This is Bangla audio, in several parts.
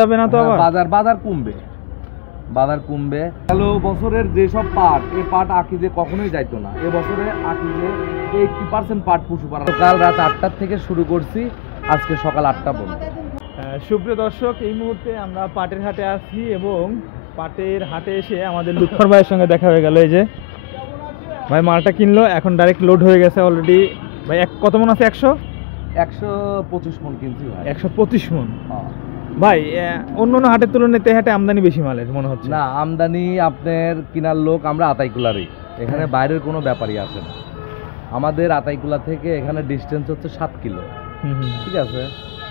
যাবে না তো আবার বাজার কমবে গেল বছরের যেসব পাট এই পাট আকিজে কখনোই যাইতো না। এবছরে আকিজে 80% পাট পশুপালন। কাল রাত 8টার থেকে শুরু করছি, আজকে সকাল 8টা পর্যন্ত। সুপ্রিয় দর্শক, এই মুহূর্তে আমরা পাটের হাটে আছি এবং পাটের হাটে এসে আমাদের লুৎফর ভাইয়ের সঙ্গে দেখা হয়ে গেল। এই যে ভাই মালটা কিনলো, এখন ডাইরেক্ট লোড হয়ে গেছে অলরেডি। ভাই কত মন আছে? 125 মন কিনছি ভাই। 125 মন। ভাই অন্য হাটের তুলনায় হাটে আমদানি বেশি মালের মনে হচ্ছে। না, আমদানি আপনার কিনার লোক আমরা আতাইকুলারই, এখানে বাইরের কোনো ব্যাপারই আসে না। আমাদের আতাইকুলা থেকে এখানে ডিস্টেন্স হচ্ছে 7 কিলো। ঠিক আছে,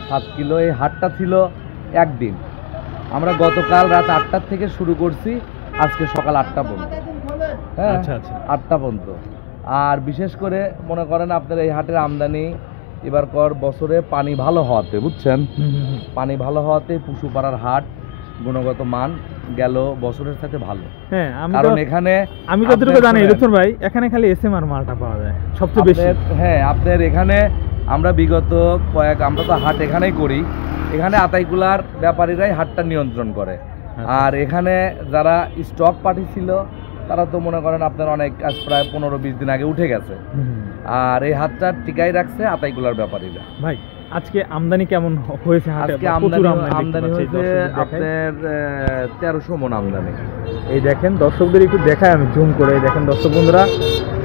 7 কিলো। এই হাটটা ছিল একদিন। আমরা গতকাল রাত 8টার থেকে শুরু করছি, আজকে সকাল 8টা পর্যন্ত। হ্যাঁ, আচ্ছা আচ্ছা, 8টা পর্যন্ত। আর বিশেষ করে মনে করেন আপনার এই হাটের আমদানি এবার বছরে পানি ভালো হওয়াতে, বুঝছেন, পানি ভালো হওয়াতে পশুপাড়ার হাট গুণগত মান গেল বছরের সাথে ভালো। হ্যাঁ, কারণ এখানে আমি যতটুকু জানি লুৎফর ভাই, এখানে খালি এসএমআর মালটা পাওয়া যায় সবচেয়ে বেশি। হ্যাঁ, আপনার এখানে আমরা বিগত আমরা তো হাট এখানেই করি, এখানে আতাইকুলার ব্যাপারীরাই হাটটা নিয়ন্ত্রণ করে। আর এখানে যারা স্টক পার্টি ছিল তারা তো মনে করেন আপনার অনেক আজ প্রায় 15-20 দিন আগে উঠে গেছে। আর এই হাটটা টিকাই রাখছে আতাইকুলার ব্যাপারীরা। ভাই আজকে আমদানি কেমন হয়েছে? আজকে আমদানি হয়েছে আপনার 1300 মন আমদানি। এই দেখেন, দর্শকদের একটু দেখায় আমি জুম করে। দেখেন দর্শক বন্ধুরা,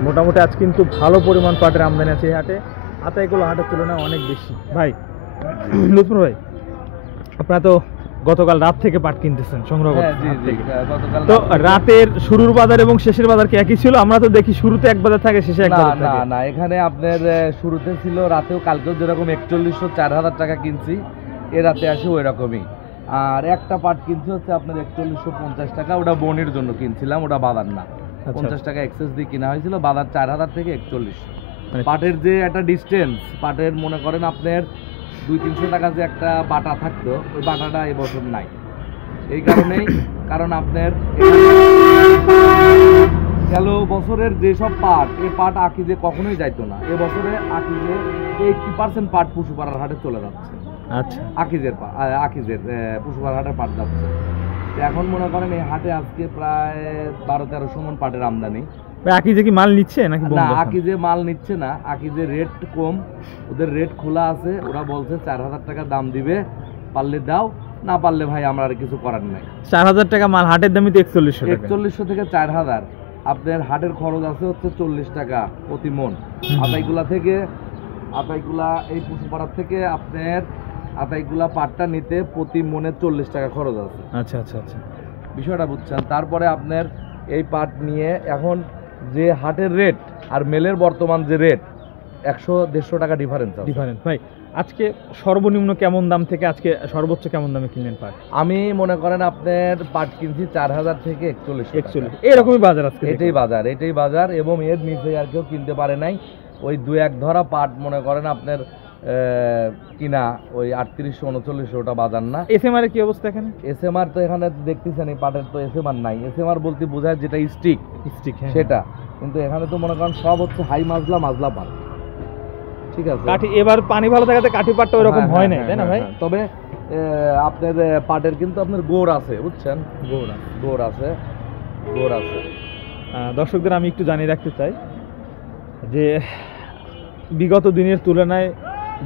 মোটামুটি আজ কিন্তু ভালো পরিমাণ পাটের আমদানি আছে এই হাটে, আতাইকুলা হাটের তুলনায় অনেক বেশি। ভাই লুৎফর ভাই, আপনারা তো গতকাল রাত থেকে পাট কিনতেছেন সংগ্রহ করতেছেন। তো রাতের শুরুর বাজার এবং শেষের বাজার কি একই ছিল? আমরা তো দেখি শুরুতে এক বাজার থাকে, শেষে এক বাজার থাকে। না, এখানে আপনার শুরুতে ছিল, রাতেও কালকেও যেরকম 4100-4000 টাকা কিনছি, এ রাতে আসে ওই রকমই। আর একটা পাট কিনছি হচ্ছে আপনার 4150 টাকা, ওটা বনির জন্য কিনছিলাম, ওটা বাজার না। 50 টাকা এক্সেস দিয়ে কিনা হয়েছিল, বাজার 4000 থেকে 4100। পাটের যে একটা ডিস্টেন্স, পাটের মনে করেন আপনার 200-300 টাকা যে একটা বাটা থাকতো, ওই বাটাটা এবছর নাই। এই কারণেই, কারণ আপনার গেল বছরের যেসব পাট এই পাট আকিজে কখনোই যাইতো না। এবছরে আকিজে 80% পাট পশুপাড়ার হাটে চলে যাচ্ছে। আচ্ছা, আকিজের পশুপাড়ার হাটে পাট যাচ্ছে। এখন মনে করেন এই হাটে আজকে প্রায় 1200-1300 মন পাটের আমদানি। আকিজে কি মাল নিচ্ছে নাকি? না, আকিজে মাল নিচ্ছে না, আকিজে রেট কম, ওদের রেট খোলা আছে। ওরা বলছে 4000 টাকা দাম দিবে, পারলে দাও, না পারলে ভাই আমরা আর কিছু করার নাই। 4000 টাকা মাল, হাটের দামই তো 4100 থেকে 4000। আপনার হাটের খরচ আছে হচ্ছে 40 টাকা প্রতি মন। আতাইকুলা এই পশুপাড়ার থেকে আপনার আতাইকুলা পাটটা নিতে প্রতি মনে 40 টাকা খরচ আছে। আচ্ছা আচ্ছা আচ্ছা, বিষয়টা বুঝছেন। তারপরে আপনার এই পাট নিয়ে এখন যে হাটের রেট আর মেলের বর্তমান যে রেট, 100-150 টাকা ডিফারেন্স। ভাই আজকে সর্বনিম্ন কেমন দাম থেকে আজকে সর্বোচ্চ কেমন দামে কিনলেন পাট? আমি মনে করেন আপনার পাট কিনছি 4000 থেকে 4100, এরকমই বাজার আজকে। এটাই বাজার এবং এর নিচে আর কেউ কিনতে পারে নাই। ওই 2-1 ধরা পাট মনে করেন আপনার কিনা ওই 3800-3900, ওটা বাজার না। এসএমআর এর কি অবস্থা এখানে? এসএমআর তো এখানে দেখতেছেন এই পাটের তো এসএমআর নাই। এসএমআর বলতে বোঝায় যেটা স্টিক, সেটা। কিন্তু এখানে তো মনে করেন সব হচ্ছে হাই মাজলা পাট। ঠিক আছে, কাঠি এবার পানি ভালো থাকাতে কাঠি পাটটা ওরকম হয় না, তাই না ভাই? তবে আপনার পাটের কিন্তু আপনার গোড় আছে, বুঝছেন, গোড় আছে। দর্শকদের আমি একটু জানিয়ে রাখতে চাই যে বিগত দিনের তুলনায়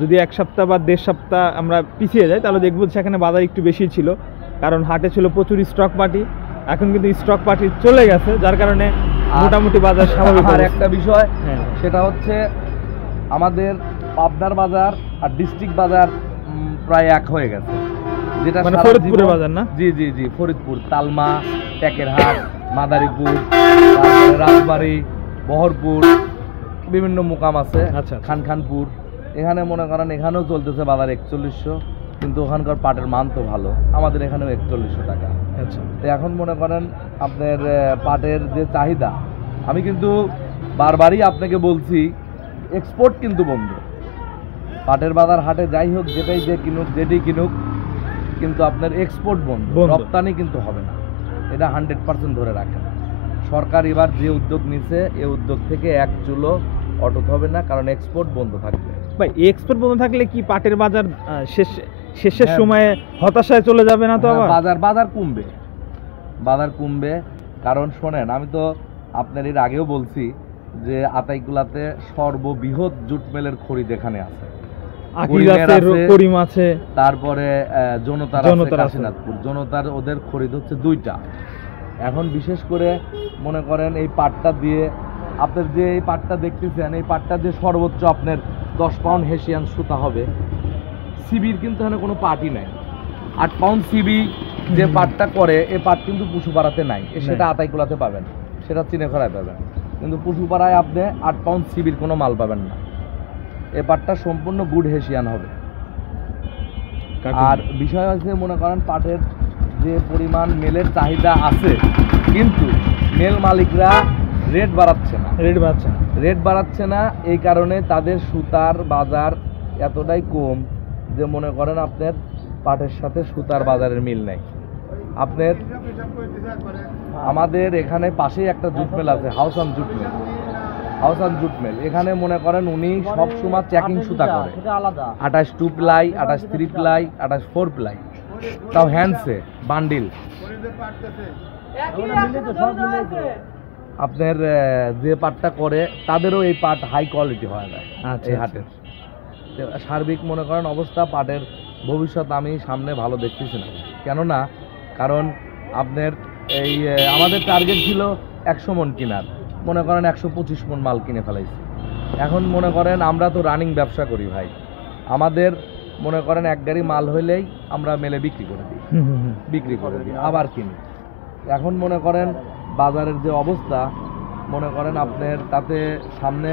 যদি 1 সপ্তাহ বা 1.5 সপ্তাহ আমরা পিছিয়ে যাই, তাহলে দেখব সেখানে বাজার একটু বেশি ছিল, কারণ হাটে ছিল প্রচুর স্টক পার্টি। এখন কিন্তু স্টক পার্টি চলে গেছে, যার কারণে মোটামুটি বাজার স্বাভাবিক। আর একটা বিষয়, সেটা হচ্ছে আমাদের পাবনার বাজার আর ডিস্ট্রিক্ট বাজার প্রায় এক হয়ে গেছে, যেটা ফরিদপুরের বাজার না? জি, ফরিদপুর, তালমা, টেকেরহাট, মাদারীপুর, রাজবাড়ী, বহরপুর, বিভিন্ন মোকাম আছে। আচ্ছা, খানপুর, এখানে মনে করেন এখানেও চলতেছে বাজার 4100, কিন্তু ওখানকার পাটের মান তো ভালো, আমাদের এখানেও 4100 টাকা। আচ্ছা, তো এখন মনে করেন আপনার পাটের যে চাহিদা, আমি কিন্তু বারবারই আপনাকে বলছি, এক্সপোর্ট কিন্তু বন্ধ। পাটের বাজার হাটে যাই হোক, যেটি কিনুক, কিন্তু আপনার এক্সপোর্ট বন্ধ, রপ্তানি কিন্তু হবে না, এটা 100% ধরে রাখেন। সরকার এবার যে উদ্যোগ নিছে, এই উদ্যোগ থেকে এক চুলো অটুট হবে না, কারণ এক্সপোর্ট বন্ধ থাকবে। ভাই এক্সপোর্ট বন্ধ থাকলে কি পাটের বাজার শেষের হ্যাঁ। সময়ে হতাশায় চলে যাবে না তো হ্যাঁ, আবার? বাজার কমবে কারণ শোনেন, আমি তো আপনার এর আগেও বলছি যে আতাইকুলাতে সর্ববৃহৎ জুট মিলের খরিদ এখানে আছে। আকিজ করিমের আছে, আছে, করিম আছে, তারপরে জনতার জনতার আছে। কাশীনাথপুর। জনতার ওদের খরিদ হচ্ছে 2টা। এখন বিশেষ করে মনে করেন এই পাটটা দিয়ে আপনার যে এই পাটটা দেখতেছেন, এই পাটটা দিয়ে সর্বোচ্চ আপনার 10 পাউন্ড হেসিয়ান সুতা হবে। সিবির কিন্তু এখানে কোনো পাটই নাই। 8 পাউন্ড সিবি যে পাটটা করে, এই পাট কিন্তু পুশুপাড়াতে নাই, সেটা আতাইকুলাতে পাবেন, সেটা চিনেখড়ায় পাবেন। কিন্তু পুশুপাড়ায় আপনি 8 পাউন্ড সিবির কোনো মাল পাবেন না। এই পাটটা সম্পূর্ণ গুড হেসিয়ান হবে। আর বিষয় হচ্ছে মনে করেন পাটের যে পরিমাণ মেলের চাহিদা আছে, কিন্তু মেল মালিকরা রেট বাড়াচ্ছে না। রেট বাড়াচ্ছে না এই কারণে তাদের সুতার বাজার এতটাই কম যে মনে করেন আপনার পাটের সাথে সুতার বাজারের মিল নেই। আপনার আমাদের এখানে পাশেই একটা জুট মিল আছে, হাউসান জুট মিল। এখানে মনে করেন উনি সব সময় চেকিং সুতা করে, 28 2 প্লাই, 28 3 প্লাই, 28 4 প্লাই, তাও হ্যান্ডসে বান্ডিল। আপনার যে পাটটা করে তাদেরও এই পাট হাই কোয়ালিটি হয় না এই হাটের। সার্বিক মনে করেন অবস্থা পাটের ভবিষ্যৎ আমি সামনে ভালো দেখতেছি না। কেননা কারণ আপনার এই আমাদের টার্গেট ছিল 100 মণ কেনার, মনে করেন 125 মণ মাল কিনে ফেলাইছি। এখন মনে করেন আমরা তো রানিং ব্যবসা করি ভাই, আমাদের মনে করেন এক গাড়ি মাল হইলেই আমরা মেলে বিক্রি করে দিই, আবার কিনি। এখন মনে করেন বাজারের যে অবস্থা, মনে করেন আপনার তাতে সামনে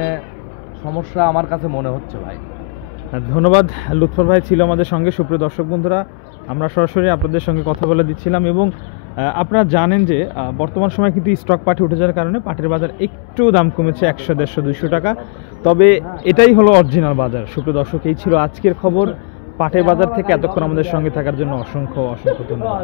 সমস্যা আমার কাছে মনে হচ্ছে ভাই। ধন্যবাদ, লুৎফর ভাই ছিল আমাদের সঙ্গে। সুপ্রিয় দর্শক বন্ধুরা, আমরা সরাসরি আপনাদের সঙ্গে কথা বলে দিচ্ছিলাম এবং আপনারা জানেন যে বর্তমান সময় কিন্তু স্টক পাটে উঠে যাওয়ার কারণে পাটের বাজার একটু দাম কমেছে, 100, 150, 200 টাকা। তবে এটাই হলো অরিজিনাল বাজার। সুপ্রিয় দর্শক, এই ছিল আজকের খবর। পাটের বাজার থেকে এতক্ষণ আমাদের সঙ্গে থাকার জন্য অসংখ্য ধন্যবাদ।